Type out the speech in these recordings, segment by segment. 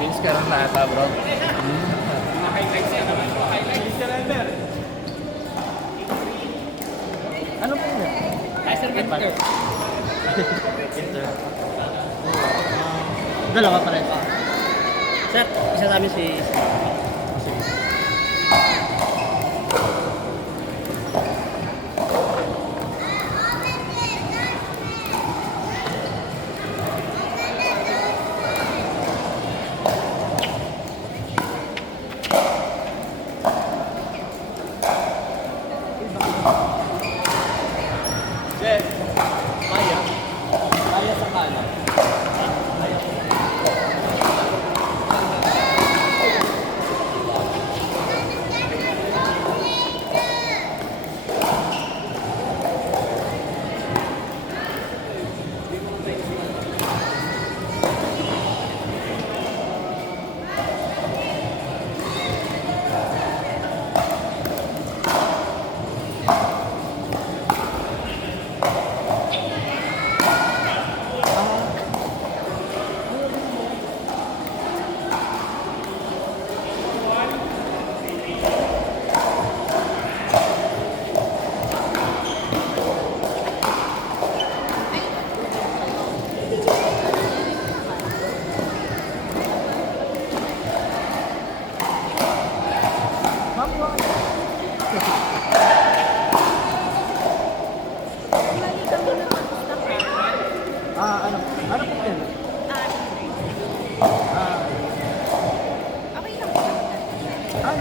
Change ka rin na ata, bro. Ano po yun? Kaiser Winter. Inter. Dalawa pa rin. Sir, isa namin si... Jeff, Maya. Maya sa kanan. Ano po yun? Okay lang. Ay!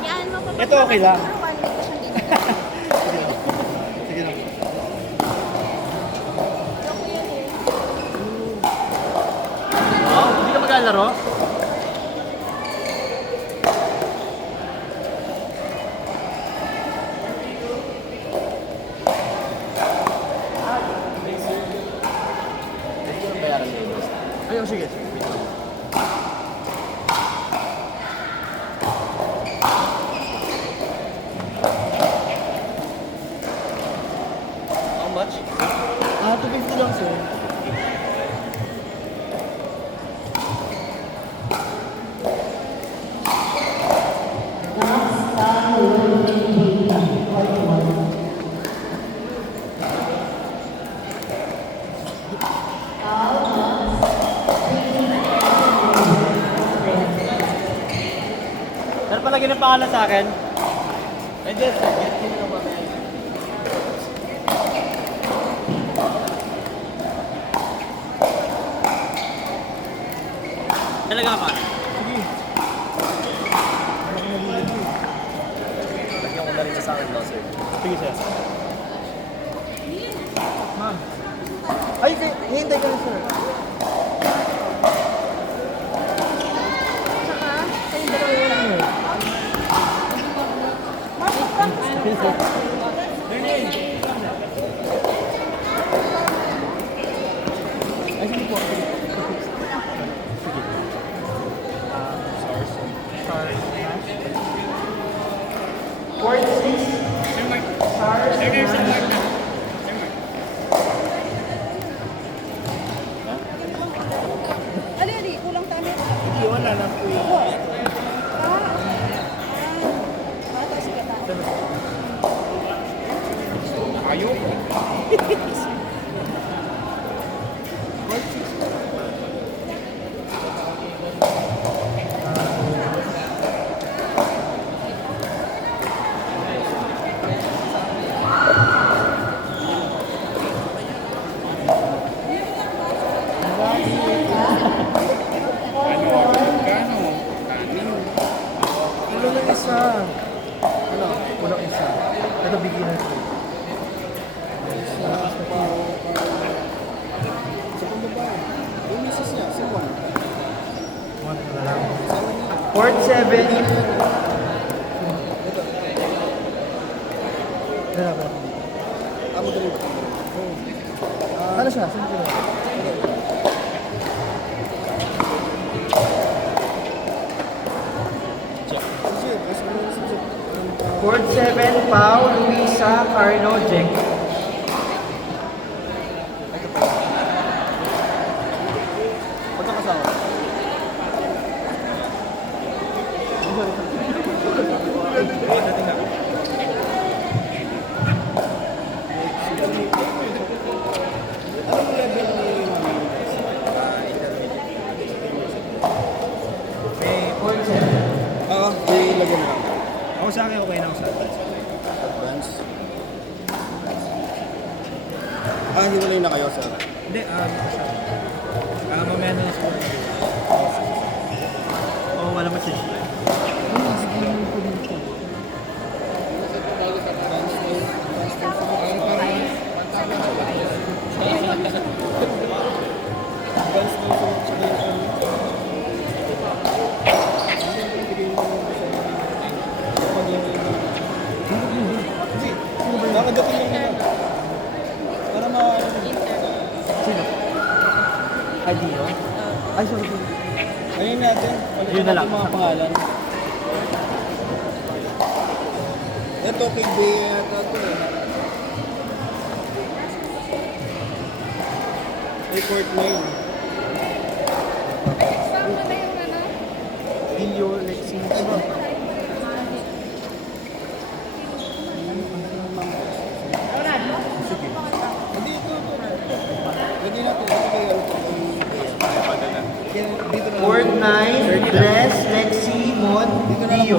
Yan mo pa. Ito okay lang. Pero 1 week ko siyang ginagawa. Sige na. Joke yan eh. Oh, hindi ka maglalaro? Bayaran niyo yun. Ayun, sige. How much? 250 lang, sir. Sir, palagyan ng pangalan sa akin. Hindi, sir. Get in na mamaya. Talaga pa. Lagyan ko na rin sa akin daw, sir. Sige, sir. Ma'am. Ay, hihintay ka rin, sir. Tsaka, kayo dalawa lang. Ay, sige po. Sorry. Port 6. SARS. Ali, ali, kulang tayo. Hindi, wala lang po yun. Tapos ka pa. Ayok. Kulang ng isa. Ano? Kulang isa. Ito beginner ko. Port 7. Ano siya? Sino siya? Port 7, Pau, Luisa, Carlo, Jake. sa akin, okay na ako sa advance. Advance. Hiwalay na kayo, sir. Hindi, siya. Mamaya na sa Oo, wala ma-change. Nakadating lang naman. Para Sino? Ay, Dio? Ay, sorry. Ayun natin. Yun na lang. Mga pangalan. Ito, kay Bea yata ito eh. Report 9. Saan mo na yung ano? Dio, Lexi. Hindi, ito. Lagyan natin. Ito kay Bea. Dito na lang. Word 9, Dress, Lexi, Mon, Dio.